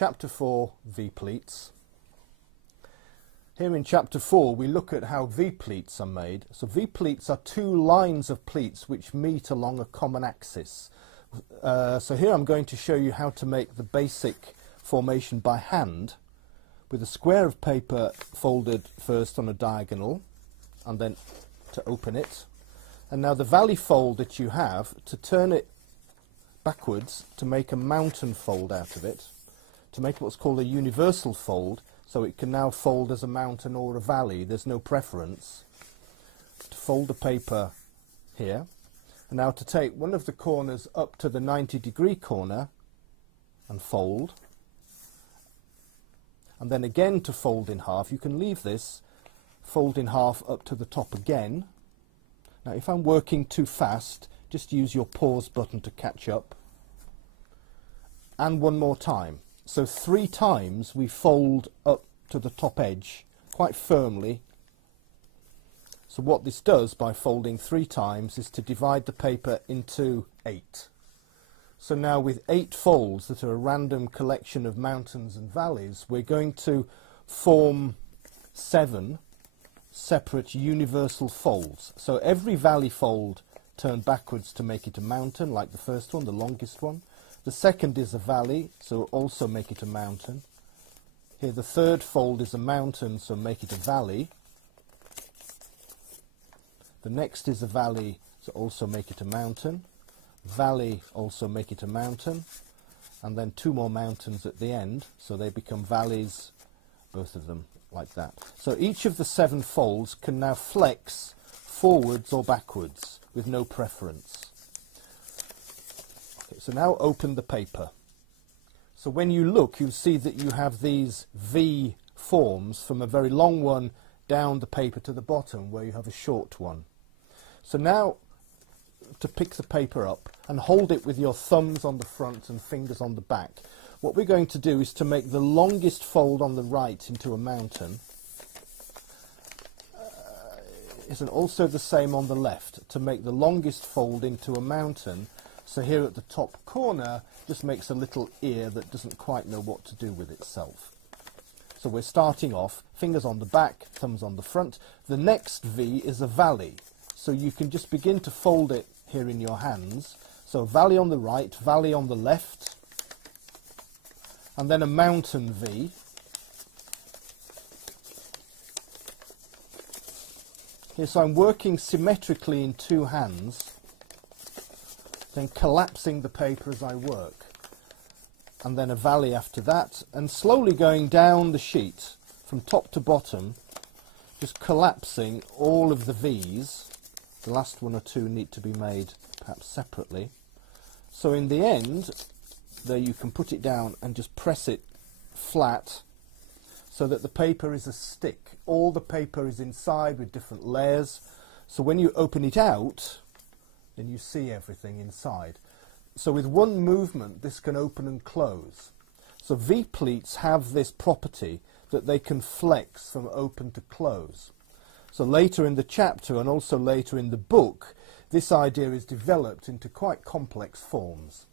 Chapter 4, V-pleats. Here in Chapter 4 we look at how V-pleats are made. So V-pleats are two lines of pleats which meet along a common axis. So here I'm going to show you how to make the basic formation by hand, with a square of paper folded first on a diagonal and then to open it. And now the valley fold that you have, to turn it backwards to make a mountain fold out of it, to make what's called a universal fold, so it can now fold as a mountain or a valley, there's no preference. To fold the paper here, and now to take one of the corners up to the 90-degree corner and fold, and then again to fold in half. You can leave this, fold in half up to the top again. Now if I'm working too fast, just use your pause button to catch up. And one more time. So 3 times we fold up to the top edge quite firmly. So what this does by folding 3 times is to divide the paper into 8. So now with 8 folds that are a random collection of mountains and valleys, we're going to form 7 separate universal folds. So every valley fold turn backwards to make it a mountain, like the first one, the longest one. The second is a valley, so also make it a mountain. Here the third fold is a mountain, so make it a valley. The next is a valley, so also make it a mountain. Valley, also make it a mountain. And then 2 more mountains at the end, so they become valleys, both of them, like that. So each of the 7 folds can now flex forwards or backwards with no preference. Okay, so now open the paper. So when you look, you'll see that you have these V forms from a very long one down the paper to the bottom where you have a short one. So now to pick the paper up and hold it with your thumbs on the front and fingers on the back, what we're going to do is to make the longest fold on the right into a mountain. And also the same on the left, to make the longest fold into a mountain. So here at the top corner just makes a little ear that doesn't quite know what to do with itself. So we're starting off, fingers on the back, thumbs on the front. The next V is a valley, so you can just begin to fold it here in your hands. So valley on the right, valley on the left, and then a mountain V. Here, so I'm working symmetrically in 2 hands, then collapsing the paper as I work, and then a valley after that, and slowly going down the sheet from top to bottom, just collapsing all of the V's. The last 1 or 2 need to be made perhaps separately. So in the end, there you can put it down and just press it flat so that the paper is a stick. All the paper is inside with different layers, so when you open it out, then you see everything inside. So with one movement this can open and close. So V-pleats have this property that they can flex from open to close. So later in the chapter and also later in the book, this idea is developed into quite complex forms.